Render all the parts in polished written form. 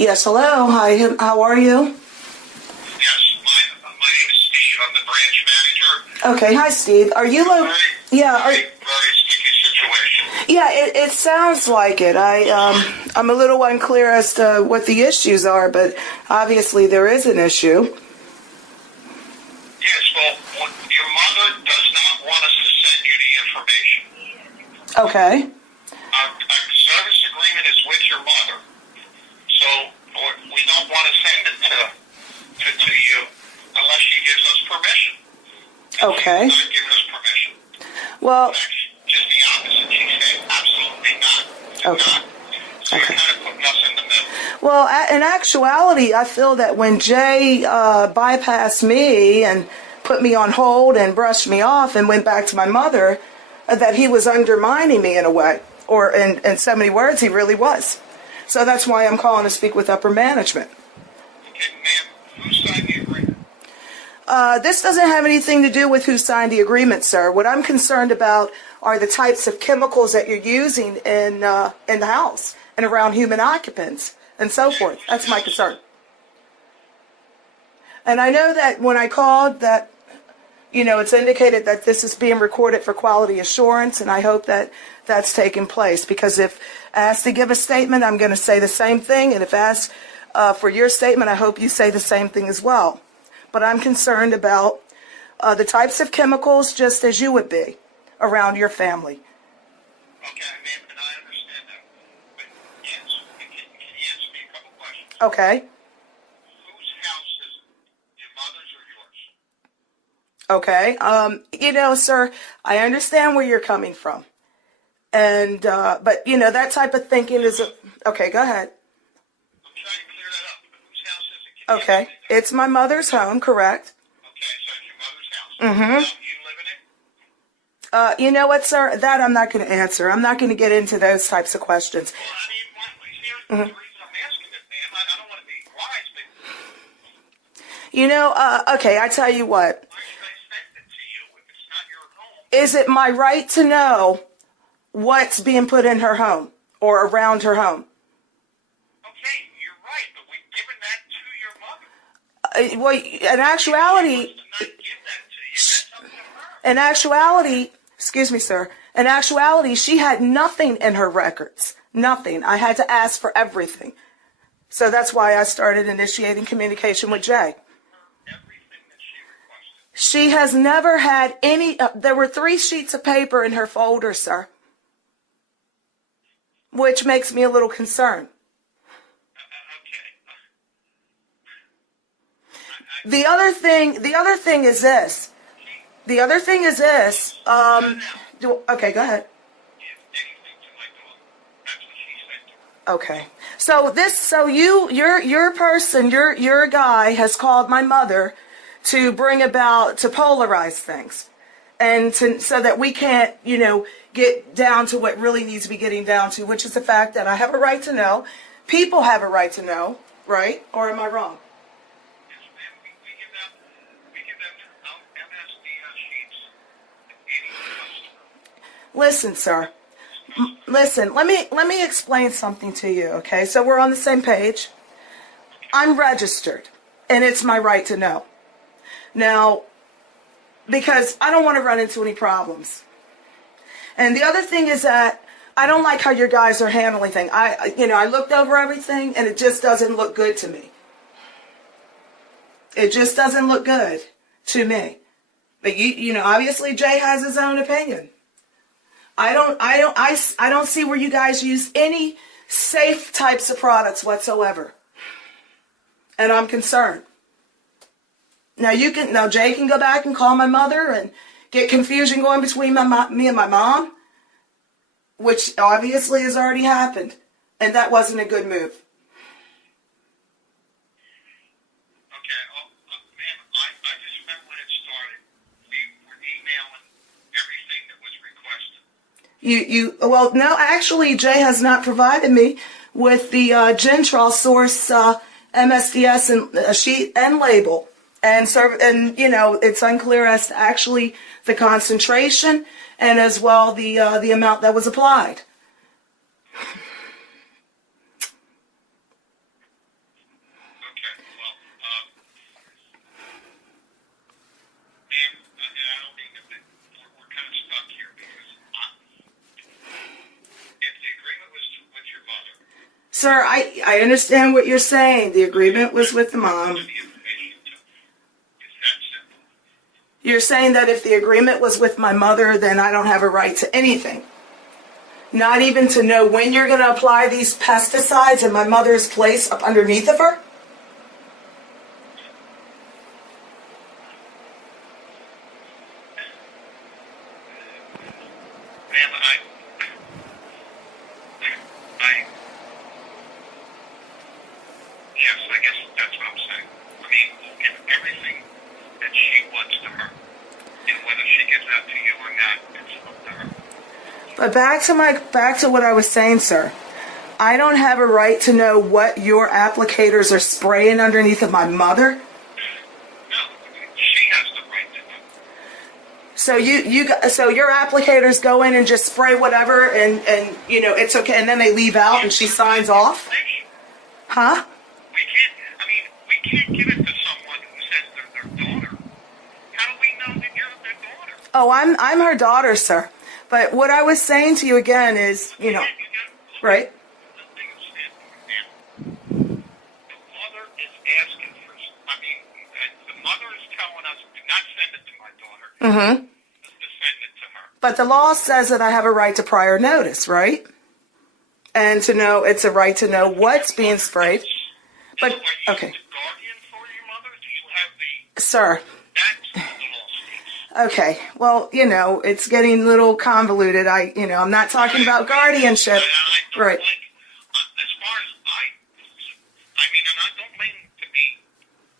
Yes, hello. Hi, how are you? Yes, my name is Steve. I'm the branch manager. Okay, hi, Steve. Are you Very sticky situation. Yeah, it sounds like it. I'm a little unclear as to what the issues are, but obviously there is an issue. Yes, well, your mother does not want us to send you the information. Okay. Our service agreement is with your mother, so we don't want to send it to you unless she gives us permission. Okay. She's not giving us permission. Well, Just the opposite. She said absolutely not. Okay. Not. So you're kind of putting us in the middle. well, in actuality, I feel that when Jay bypassed me and put me on hold and brushed me off and went back to my mother, that he was undermining me in a way, or in so many words, he really was. So that's why I'm calling to speak with upper management. Okay, ma'am, who signed the agreement? This doesn't have anything to do with who signed the agreement, sir. What I'm concerned about are the types of chemicals that you're using in the house and around human occupants and so forth. That's my concern. And I know that when I called that, it's indicated that this is being recorded for quality assurance, and I hope that that's taking place, because if asked to give a statement, I'm going to say the same thing, and if asked for your statement, I hope you say the same thing as well. But I'm concerned about the types of chemicals, just as you would be, around your family. Okay, ma'am, and I understand that. But yes, can you answer me a couple questions? Okay. Whose house is it? Your mother's or yours? Okay. Sir, I understand where you're coming from. And, but, that type of thinking is, okay, go ahead. I'm trying to clear that up. But whose house is it? Can you Okay. answer me that? It's my mother's home, correct? Okay, so it's your mother's house. Mm-hmm. You live in it? You know what, sir? That I'm not going to answer. I'm not going to get into those types of questions. Well, here's the reason I'm asking it, ma'am. I don't want to be wise, but Okay, I tell you what. why should I send it to you if it's not your home? Is it my right to know what's being put in her home or around her home? Okay, you're right, but we've given that to your mother. Well, in actuality, To not give that to you, that's up to her. excuse me, sir. In actuality, she had nothing in her records. Nothing. I had to ask for everything. So that's why I started initiating communication with Jay. Everything that she requested. She has never had any, there were 3 sheets of paper in her folder, sir, which makes me a little concerned. Okay. The other thing is this. Okay, go ahead. Give anything to my daughter. That's what she said to her. Okay. Your guy has called my mother to polarize things, and so that we can't, get down to what really needs to be getting down to, which is the fact that I have a right to know. People have a right to know, right? Or am I wrong? Yes, ma'am. We give them MSD sheets to any customer. Listen, sir. Listen, let me explain something to you, okay? So we're on the same page. I'm registered, and it's my right to know. Now, because I don't want to run into any problems. And the other thing is that I don't like how your guys are handling things. I looked over everything, and it just doesn't look good to me. It just doesn't look good to me. But obviously Jay has his own opinion. I don't see where you guys use any safe types of products whatsoever. And I'm concerned. Now Jay can go back and call my mother and get confusion going between me and my mom, which obviously has already happened. And that wasn't a good move. Okay, ma'am, I just remember when it started. We were emailing everything that was requested. Well, no, actually, Jay has not provided me with the Gentrol Source MSDS and sheet and label. And it's unclear as to actually the concentration and as well the amount that was applied. Sir, I understand what you're saying. The agreement was with the mom. The information to. It's that simple. You're saying that if the agreement was with my mother, then I don't have a right to anything. Not even to know when you're going to apply these pesticides in my mother's place up underneath of her? Ma'am, yes, I guess that's what I'm saying. I mean, we'll give everything that she wants to her. And whether she gives that to you or not, it's up to her. But back to what I was saying, sir. I don't have a right to know what your applicators are spraying underneath of my mother. No, she has the right to know. So your applicators go in and just spray whatever and it's okay, and then they leave out and she signs off? Huh? We can't give it to someone who says they're their daughter. How do we know that you're their daughter? Oh, I'm her daughter, sir. But what I was saying to you again is, right? The mother is asking for, the mother is telling us to not send it to my daughter. Mm-hmm. To send it to her. But the law says that I have a right to prior notice, right? And to know, it's a right to know what's being sprayed. But, So are you okay. the guardian for your mother? Do you have the, Sir, that's what the law states. okay. Well, it's getting a little convoluted. I'm not talking about guardianship. I don't Right. as far as and I don't mean to be,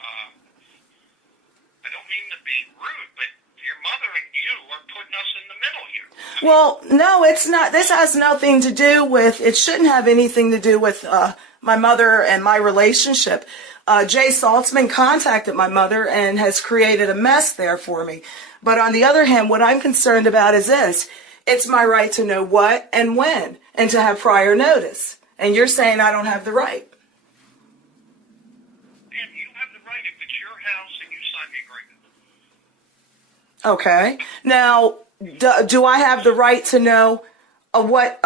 I don't mean to be rude, but your mother and you are putting us in the middle here. Well, no, it's not. This has nothing to do with, it shouldn't have anything to do with my mother and my relationship. Jay Saltzman contacted my mother and has created a mess there for me. But on the other hand, what I'm concerned about is this. It's my right to know what and when and to have prior notice. And you're saying I don't have the right. And you have the right if it's your house and you sign the agreement. Okay. Now, do I have the right to know what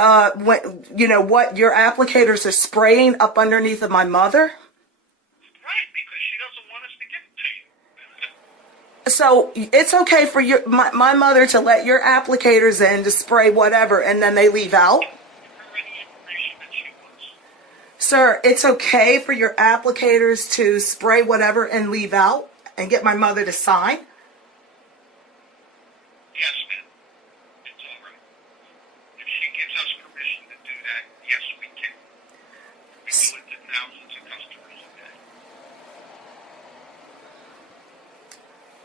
your applicators are spraying up underneath of my mother? Right, because she doesn't want us to give it to you. So it's okay for my mother to let your applicators in to spray whatever and then they leave out? Give her any information that she wants. Sir, it's okay for your applicators to spray whatever and leave out and get my mother to sign? Yes, ma'am. It's all right. If she gives us permission to do that, yes, we can. We do it to thousands of customers a day.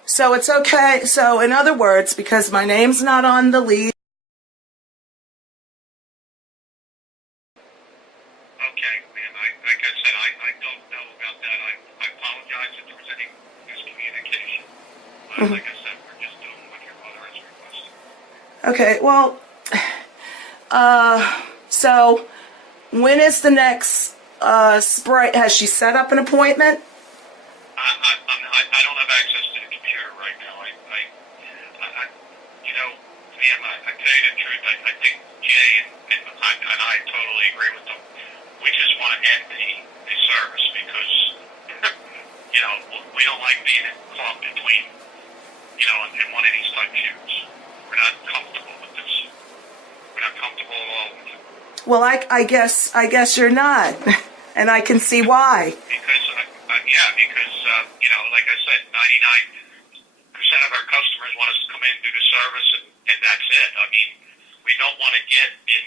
So it's okay. So in other words, because my name's not on the lead. Okay, ma'am. Like I said, I don't know about that. I apologize if there was any miscommunication. But like I said, we're just doing what your mother has requested. Okay, well, so when is the next spray? Has she set up an appointment? I don't have access to the computer right now. Ma'am, I tell you the truth. I think Jay and I totally agree with them. We just want to end the service because, we don't like being caught between, in one of these type shoes. We're not comfortable with this. We're not comfortable at all with it. Well, I guess you're not, and I can see why. Because, like I said, 99% of our customers want us to come in, do the service, and that's it. I mean, we don't want to get in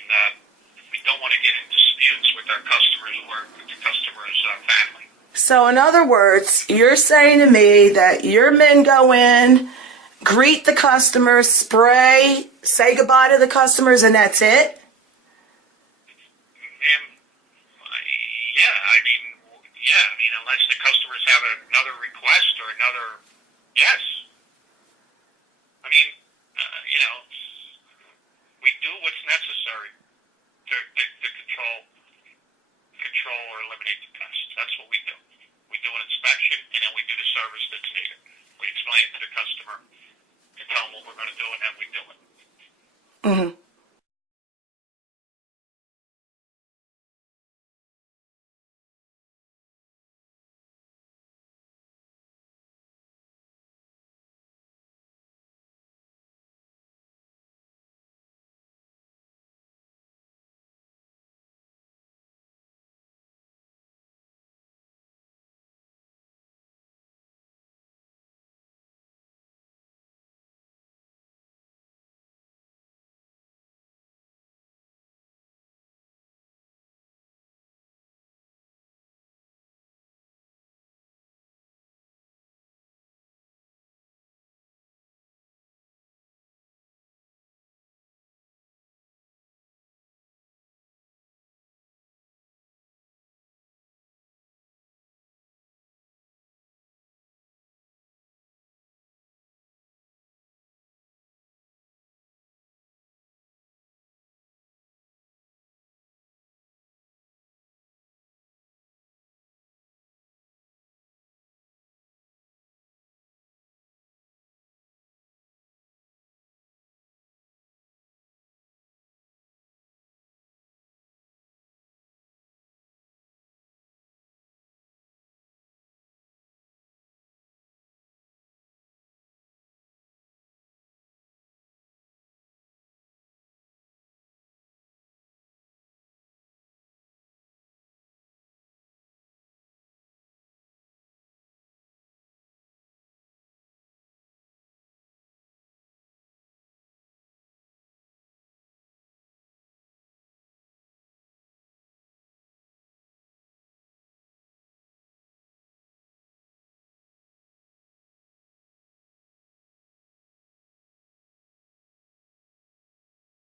disputes with our customers or with the customer's family. So in other words, you're saying to me that your men go in, greet the customers, spray, say goodbye to the customers, and that's it? Unless the customers have another request or another, yes. We do what's necessary to control or eliminate the pest. That's what we do. We do an inspection and then we do the service that's needed. We explain to the customer and tell them what we're going to do and then we do it. Mm-hmm.